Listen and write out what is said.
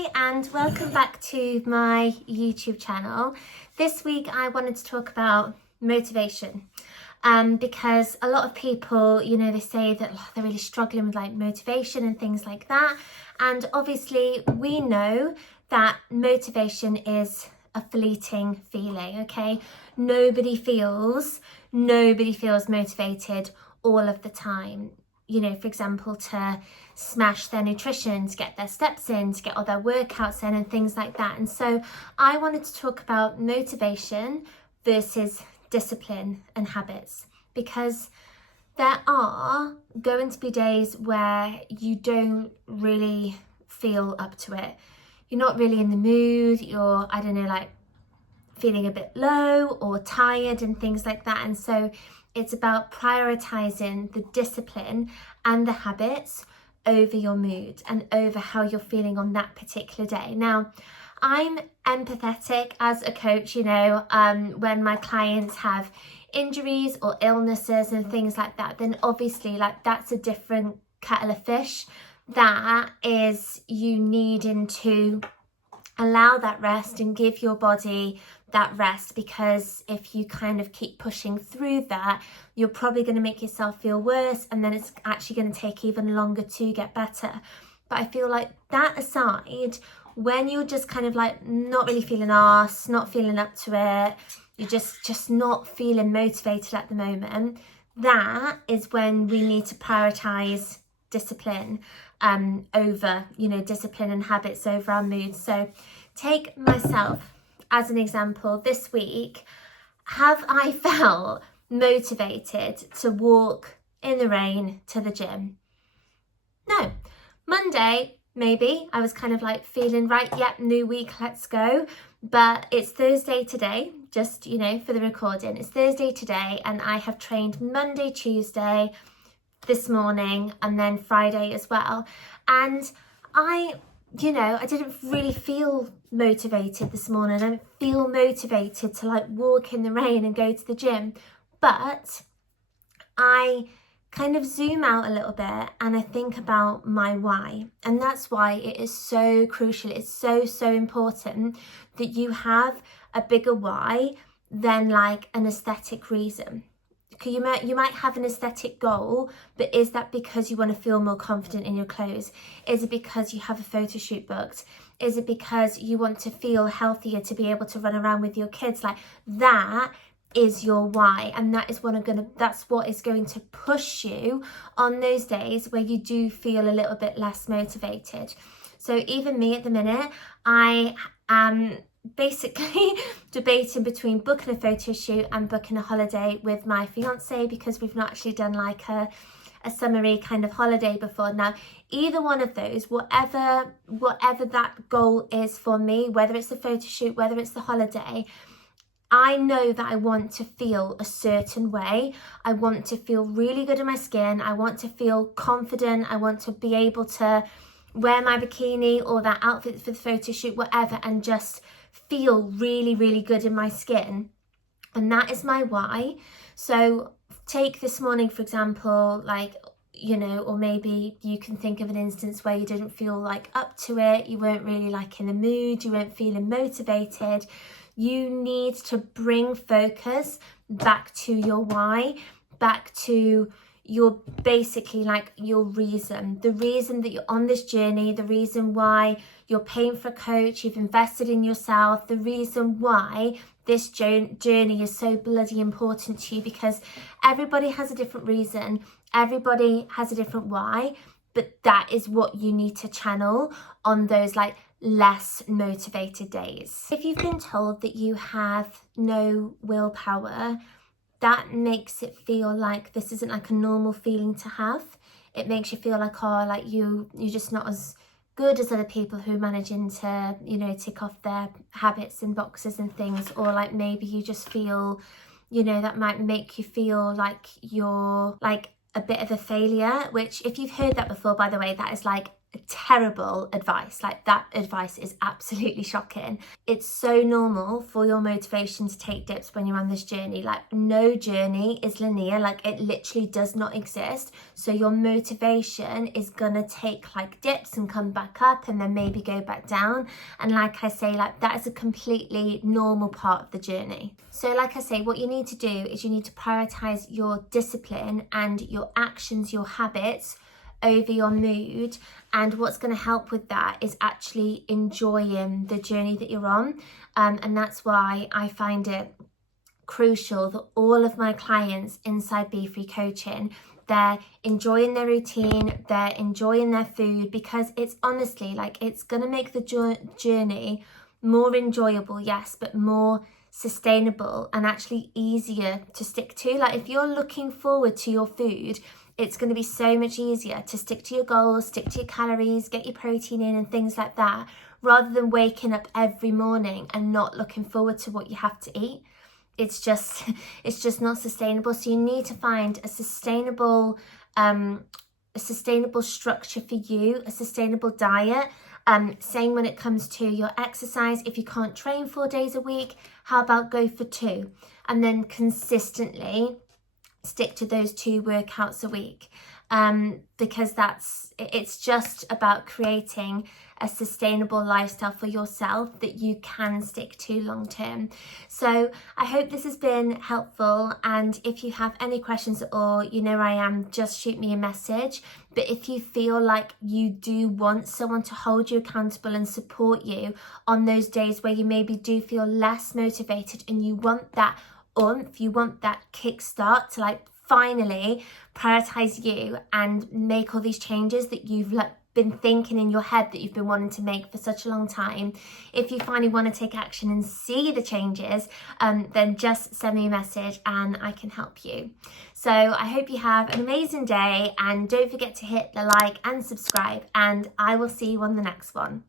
Hi and welcome back to my YouTube channel. This week I wanted to talk about motivation because a lot of people, they say that they're really struggling with like motivation and things like that. And obviously we know that motivation is a fleeting feeling, okay? Nobody feels motivated all of the time. For example, to smash their nutrition, to get their steps in, to get all their workouts in and things like that. And so I wanted to talk about motivation versus discipline and habits, because there are going to be days where you don't really feel up to it. You're not really in the mood, you're, feeling a bit low or tired and things like that. And so it's about prioritizing the discipline and the habits over your mood and over how you're feeling on that particular day. Now, I'm empathetic as a coach, when my clients have injuries or illnesses and things like that, then obviously that's a different kettle of fish. That is you needing to allow that rest and give your body that rest, because if you kind of keep pushing through that, you're probably going to make yourself feel worse, and then it's actually going to take even longer to get better. But I feel like that aside, when you're just kind of like not really feeling arsed, not feeling up to it, you're just not feeling motivated at the moment, that is when we need to prioritize discipline over, discipline and habits over our moods. So take myself as an example. This week, have I felt motivated to walk in the rain to the gym? No. Monday, maybe, I was kind of like feeling right, yep, new week, let's go. But it's Thursday today, just, for the recording. It's Thursday today, and I have trained Monday, Tuesday, this morning, and then Friday as well. And I didn't really feel motivated this morning. I didn't feel motivated to like walk in the rain and go to the gym. But I kind of zoom out a little bit and I think about my why. And that's why it is so crucial. It's so important that you have a bigger why than like an aesthetic reason. You might have an aesthetic goal, but is that because you want to feel more confident in your clothes? Is it because you have a photo shoot booked? Is it because you want to feel healthier to be able to run around with your kids? Like, that is your why, and that is that's what is going to push you on those days where you do feel a little bit less motivated. So even me at the minute, I am basically debating between booking a photo shoot and booking a holiday with my fiance, because we've not actually done like a summery kind of holiday before. Now, either one of those, whatever that goal is for me, whether it's the photo shoot, whether it's the holiday, I know that I want to feel a certain way. I want to feel really good in my skin. I want to feel confident. I want to be able to wear my bikini or that outfit for the photo shoot, whatever, and just feel really good in my skin. And that is my why. So take this morning, for example, or maybe you can think of an instance where you didn't feel like up to it, you weren't really like in the mood, you weren't feeling motivated. You need to bring focus back to your why, back to your basically like your reason, the reason that you're on this journey, the reason why you're paying for a coach, you've invested in yourself, the reason why this journey is so bloody important to you, because everybody has a different reason, everybody has a different why, but that is what you need to channel on those like less motivated days. If you've been told that you have no willpower, that makes it feel like this isn't like a normal feeling to have. It makes you feel like, you're just not as good as other people who are managing to, tick off their habits and boxes and things. Or like maybe you just feel, that might make you feel like you're like a bit of a failure, which if you've heard that before, by the way, that is like terrible advice. Like, that advice is absolutely shocking. It's so normal for your motivation to take dips when you're on this journey. Like, no journey is linear. Like, it literally does not exist. So your motivation is gonna take like dips and come back up and then maybe go back down. And like I say, like, that is a completely normal part of the journey. So like I say, what you need to do is you need to prioritize your discipline and your actions, your habits, over your mood. And what's going to help with that is actually enjoying the journey that you're on. And that's why I find it crucial that all of my clients inside Be Free Coaching, they're enjoying their routine, they're enjoying their food, because it's honestly like, it's going to make the journey more enjoyable, yes, but more sustainable and actually easier to stick to. Like, if you're looking forward to your food, it's going to be so much easier to stick to your goals, stick to your calories, get your protein in and things like that, rather than waking up every morning and not looking forward to what you have to eat. It's just not sustainable. So you need to find a sustainable structure for you, a sustainable diet. Same when it comes to your exercise. If you can't train 4 days a week, how about go for 2? And then consistently stick to those 2 workouts a week, because it's just about creating a sustainable lifestyle for yourself that you can stick to long term. So I hope this has been helpful, and if you have any questions at all, you know I am, just shoot me a message. But if you feel like you do want someone to hold you accountable and support you on those days where you maybe do feel less motivated and you want that oomph, you want that kickstart to like finally prioritize you and make all these changes that you've like been thinking in your head that you've been wanting to make for such a long time, if you finally want to take action and see the changes, then just send me a message and I can help you. So I hope you have an amazing day, and don't forget to hit the like and subscribe, and I will see you on the next one.